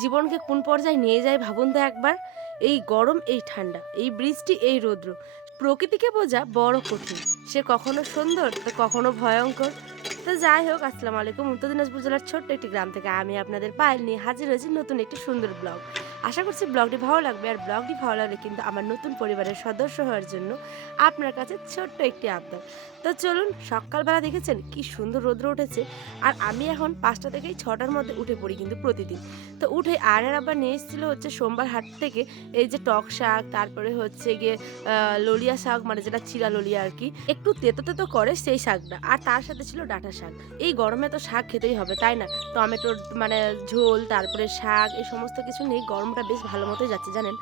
জীবনকে কোন পর্যায়ে নিয়ে যায় ভাবুন তো একবার। এই গরম, এই ঠান্ডা, এই বৃষ্টি, এই রৌদ্র, প্রকৃতিকে বোঝা বড় কঠিন। সে কখনো সুন্দর তো কখনো ভয়ঙ্কর। তো যাই হোক, আসসালামু আলাইকুম। উত্তর দিনাজপুর জেলার ছোট্ট একটি গ্রাম থেকে আমি আপনাদের পায়েল নিয়ে হাজির হয়েছি নতুন একটি সুন্দর ব্লগ। আশা করছি ব্লগটি ভালো লাগবে। আর ব্লগটি ভালো লাগলে কিন্তু আমার নতুন পরিবারের সদস্য হওয়ার জন্য আপনার কাছে ছোট্ট একটি আবদার। তো চলুন, সকালবেলা দেখেছেন কি সুন্দর রৌদ্র উঠেছে। আর আমি এখন 5টা থেকেই 6টার মধ্যে উঠে পড়ি কিন্তু প্রতিদিন। তো উঠে আয়নার আবার নিয়ে এসেছিলো হচ্ছে সোমবার হাট থেকে এই যে টক শাক, তারপরে হচ্ছে গিয়ে ললিয়া শাক, মানে যেটা চিরা ললিয়া আর কি, একটু তেতো তেতো করে সেই শাকটা। আর তার সাথে ছিল ডাঁটা শাক। এই গরমে তো শাক খেতেই হবে, তাই না? টমেটোর মানে ঝোল, তারপরে শাক, এই সমস্ত কিছু নিয়ে গরমটা বেশ ভালো মতোই যাচ্ছে জানেন।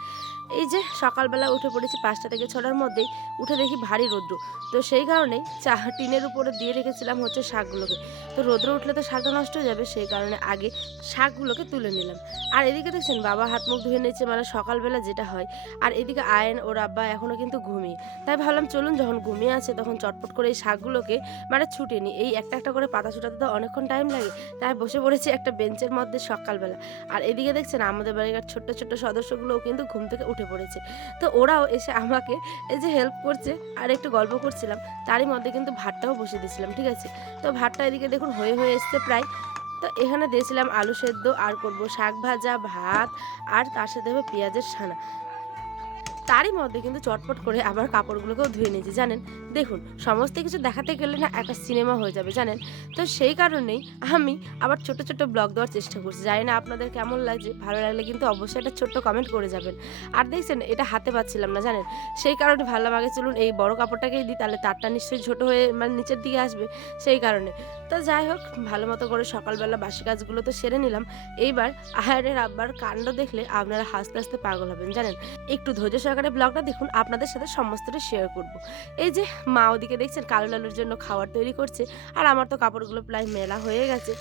এই যে সকালবেলা উঠে পড়েছি 5টা থেকে 6টার মধ্যেই, উঠে দেখি ভারী রৌদ্র। তো সেই কারণেই টিনের উপরে দিয়ে রেখেছিলাম হচ্ছে শাকগুলোকে। তো রৌদ্র উঠলে তো শাকটা নষ্ট হয়ে যাবে, সেই কারণে আগে শাকগুলোকে তুলে নিলাম। আর এদিকে দেখছেন বাবা হাত মুখ ধুয়ে নিচ্ছে, মানে সকালবেলা যেটা হয়। আর এদিকে আয়ন ওর আব্বা এখনও কিন্তু ঘুমিয়ে। তাই ভাবলাম চলুন, যখন ঘুমিয়ে আছে তখন চটপট করে এই শাকগুলোকে মানে ছুটে নিই। এই একটা একটা করে পাতা ছুটাতে তো অনেকক্ষণ টাইম লাগে। তাই বসে পড়েছি একটা বেঞ্চের মধ্যে সকালবেলা। আর এদিকে দেখছেন আমাদের বাড়ির ছোট্ট ছোট্ট সদস্যগুলোও কিন্তু ঘুম থেকে উঠে পড়েছে। তো ওরাও এসে আমাকে এই যে হেল্প করছে। আর একটু গল্প করছিলাম, তারই মধ্যে কিন্তু ভাতটাও বসিয়ে দিয়েছিলাম, ঠিক আছে? তো ভাতটা এদিকে দেখুন হয়ে হয়ে এসছে প্রায়। তো এখানে দিয়েছিলাম আলু সেদ্ধ, আর করব শাক ভাজা, ভাত, আর তার সাথে হবে পেঁয়াজের ছানা। তারই মধ্যে কিন্তু চটপট করে আবার কাপড়গুলোকেও ধুয়ে নিয়েছি জানেন। দেখুন, সমস্ত কিছু দেখাতে গেলে না একটা সিনেমা হয়ে যাবে জানেন। তো সেই কারণেই আমি আবার ছোট ছোট ব্লগ দেওয়ার চেষ্টা করছি। জানি না আপনাদের কেমন লাগছে, ভালো লাগলে কিন্তু অবশ্যই একটা ছোট্ট কমেন্ট করে যাবেন। আর দেখছেন এটা হাতে পাচ্ছিলাম না জানেন, সেই কারণে ভাবলাম আগে চলুন এই বড় কাপড়টাকেই দিই, তাহলে তারটা নিশ্চয়ই ছোট হয়ে মানে নিচের দিকে আসবে, সেই কারণে। তো যাই হোক, ভালো মতো করে সকালবেলা বাসি কাজগুলো তো সেরে নিলাম। এইবার আহারের আব্বার কাণ্ড দেখলে আপনারা হাসতে হাসতে পাগল হবেন জানেন। একটু ধৈর্য সহকারে ব্লগটা দেখুন, আপনাদের সাথে সমস্তটা শেয়ার করব। এই যে মা ওদিকে দেখছেন কালো লালুর জন্য খাবার তৈরি করছে। আর আমার তো কাপড়গুলো প্রায় মেলা হয়ে গেছে।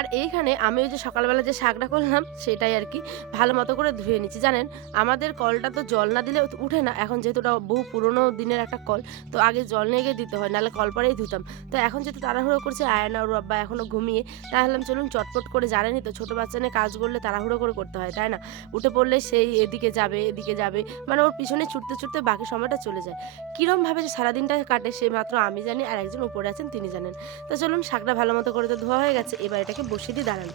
আর এইখানে আমি ওই যে সকালবেলা যে শাকটা করলাম সেটাই আর কি ভালো মতো করে ধুয়ে নিচ্ছি জানেন। আমাদের কলটা তো জল না দিলে উঠে না, এখন যেহেতু ওটা বহু পুরোনো দিনের একটা কল, তো আগে জল নিয়ে গিয়ে দিতে হয়, নাহলে কল পরেই ধুতাম। তো এখন যেহেতু তাড়াহুড়ো করছে আয়না ওর আব্বা এখনও ঘুমিয়ে, তাই ভাবলাম চলুন চটপট করে, জানেনই তো ছোটো বাচ্চা নিয়ে কাজ করলে তাড়াহুড়ো করে করতে হয়, তাই না? উঠে পড়লে সেই এদিকে যাবে এদিকে যাবে, মানে ওর পিছনে ছুটতে ছুটতে বাকি সময়টা চলে যায়। কীরমভাবে যে সারাদিনটা কাটে সে মাত্র আমি জানি, আর একজন উপরে আছেন তিনি জানেন। তো চলুন, শাকটা ভালো মতো করে তো ধোয়া হয়ে গেছে, এবার এটাকে বসিয়ে দিয়ে দাঁড়ান।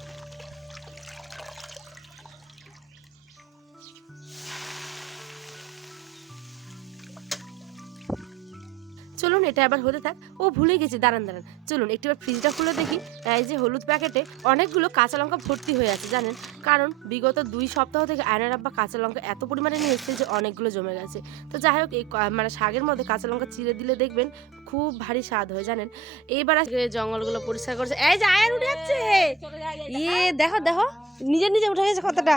চলুন এটা আবার হতে থাক। ও ভুলে গেছি, দাঁড়ান দাঁড়ান, চলুন একটিবার ফ্রিজটা খুলে দেখি। এই যে হলুদ প্যাকেটে অনেকগুলো কাঁচা লঙ্কা ভর্তি হয়ে আছে জানেন। কারণ বিগত 2 সপ্তাহ থেকে আয়নার আব্বা কাঁচা লঙ্কা এত পরিমাণে নিয়ে এসেছে যে অনেকগুলো জমে গেছে। তো যাই হোক, এই মানে শাকের মধ্যে কাঁচা লঙ্কা চিড়ে দিলে দেখবেন খুব ভারী স্বাদ হয় জানেন। এইবার জঙ্গলগুলো পরিষ্কার করছে। এই যে আয়ার উঠে যাচ্ছে, ইয়ে দেখো দেখো, নিজে নিজে উঠে গেছে কতটা।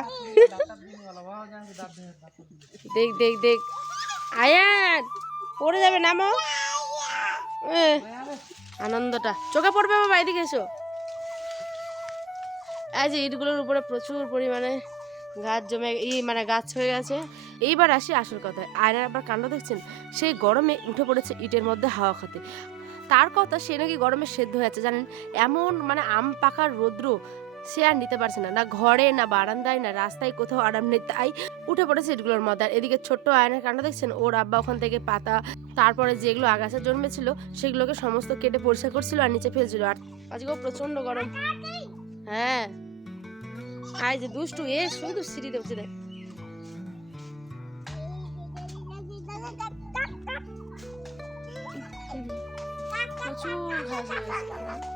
দেখ দেখ দেখ, আয়ার পড়ে যাবে, নামো। আনন্দটা চোখে পড়বে বাবা, এদিকে এসো। এই যে ইটগুলোর উপরে প্রচুর পরিমাণে গাছ জমে মানে গাছ হয়ে গেছে। এইবার আসি আসল কথায়, আয়নার আবার কাণ্ড দেখছেন। সেই গরমে উঠে পড়েছে ইটের মধ্যে হাওয়া খাতে। তার কথা সে নাকি গরমে সেদ্ধ হয়ে আছে জানেন। এমন মানে আম পাকার রৌদ্র সে আর নিতে পারছে না, না ঘরে না বারান্দায় না রাস্তায় কোথাও আরাম নেই, তাই উঠে পড়েছে ইটগুলোর মধ্যে। আর এদিকে ছোট্ট আয়নার কাণ্ড দেখছেন, ওর আব্বা ওখান থেকে পাতা, তারপরে যেগুলো আগাছা জন্মেছিল সেগুলোকে সমস্ত কেটে পরিষ্কার করছিল আর নিচে ফেলছিল। আর আজকেও প্রচন্ড গরম। হ্যাঁ, আই যে দুষ্টু, এ শুধু সিঁড়ি দেবছে দেখ। প্রচুর ঘাস হয়ে গেছে।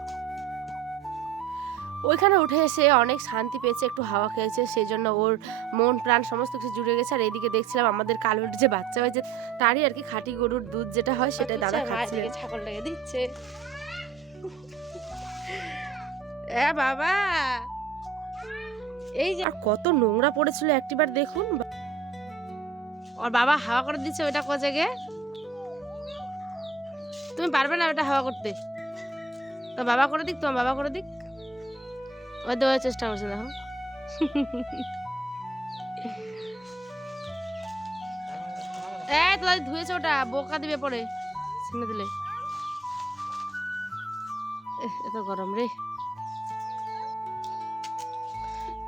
ওইখানে উঠে এসে অনেক শান্তি পেয়েছে, একটু হাওয়া খেয়েছে, সেই জন্য ওর মন প্রাণ সমস্ত কিছু জুড়ে গেছে। আর এইদিকে দেখছিলাম আমাদের কালুর যে বাচ্চা হয়েছে, তারই আর কি খাঁটি গরুর দুধ যেটা হয় সেটা দাদা খাচ্ছে। ছাগলটাকে দিচ্ছে। এ বাবা, এই যে আর কত নোংরা পড়েছিল একটিবার দেখুন। ওর বাবা হাওয়া করে দিচ্ছে ওইটা কোজে গে। তুমি পারবে না ওটা হাওয়া করতে, তো বাবা করে দিক, তোমার বাবা করে দিক। ওই দেওয়ার চেষ্টা করছে দেখো। তাহলে ধুয়েছে ওটা, বোকা দিবে পরে ছিনে দিলে। এত গরম রে।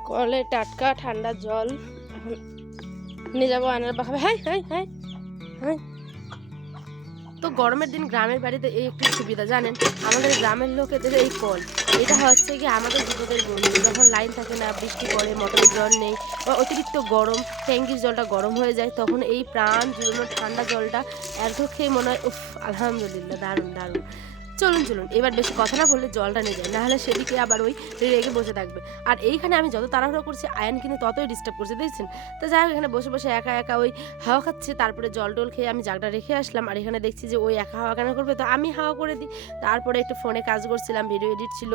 কলে টাটকা ঠান্ডা জল এখন নিয়ে যাবো, আয়নার পাখাবে। হ্যাঁ হ্যাঁ হ্যাঁ হ্যাঁ। তো গরমের দিন গ্রামের বাড়িতে এই একটু সুবিধা জানেন, আমাদের গ্রামের লোকেদের এই কল, এটা হচ্ছে কি আমাদের বিপদের বন্ধু। যখন লাইন থাকে না, বৃষ্টি পড়ে, মোটরের জল নেই, বা অতিরিক্ত গরম, ট্যাঙ্কির জলটা গরম হয়ে যায়, তখন এই প্রাণ জুড়ানো ঠান্ডা জলটা এত খেয়ে মনে হয় উফ আলহামদুলিল্লাহ, দারুণ দারুণ। চলুন চলুন, এবার বেশি কথা না বললে জলটা নিয়ে যায়, নাহলে সেদিকে আবার ওই রেগে বসে থাকবে। আর এইখানে আমি যত তাড়াহুড়ো করছি, আয়ন কিন্তু ততই ডিস্টার্ব করছে, দেখছেন। তো যাই হোক, এখানে বসে বসে একা একা ওই হাওয়া খাচ্ছে, তারপরে জল টল খেয়ে আমি জাগটা রেখে আসলাম। আর এখানে দেখছি যে ওই একা হাওয়া কেন করবে, তো আমি হাওয়া করে দিই। তারপরে একটু ফোনে কাজ করছিলাম, ভিডিও এডিট ছিল,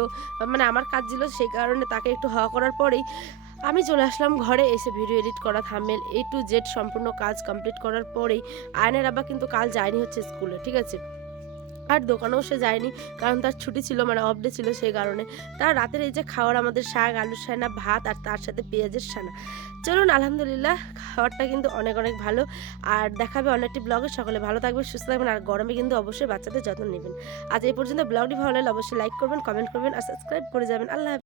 মানে আমার কাজ ছিল, সেই কারণে তাকে একটু হাওয়া করার পরেই আমি চলে আসলাম ঘরে। এসে ভিডিও এডিট করা, থাম্বনেল A to Z সম্পূর্ণ কাজ কমপ্লিট করার পরেই আয়নের আব্বা কিন্তু কাল যায়নি হচ্ছে স্কুলে, ঠিক আছে। আর দোকানেও সে যায়নি, কারণ তার ছুটি ছিল, মানে অফ ডে ছিল, সেই কারণে। তার রাতের এই যে খাওয়ার আমাদের শাক আলুর সানা, ভাত, আর তার সাথে পেঁয়াজের সানা। চলুন, আলহামদুলিল্লাহ খাবারটা কিন্তু অনেক অনেক ভালো। আর দেখাবে অন্য একটি ব্লগে। সকলে ভালো থাকবেন, সুস্থ থাকবেন, আর গরমে কিন্তু অবশ্যই বাচ্চাদের যত্ন নেবেন। আজ এই পর্যন্ত। ব্লগটি ভালো লাগলে অবশ্যই লাইক করবেন, কমেন্ট করবেন, আর সাবস্ক্রাইব করে যাবেন। আল্লাহ হাফেজ।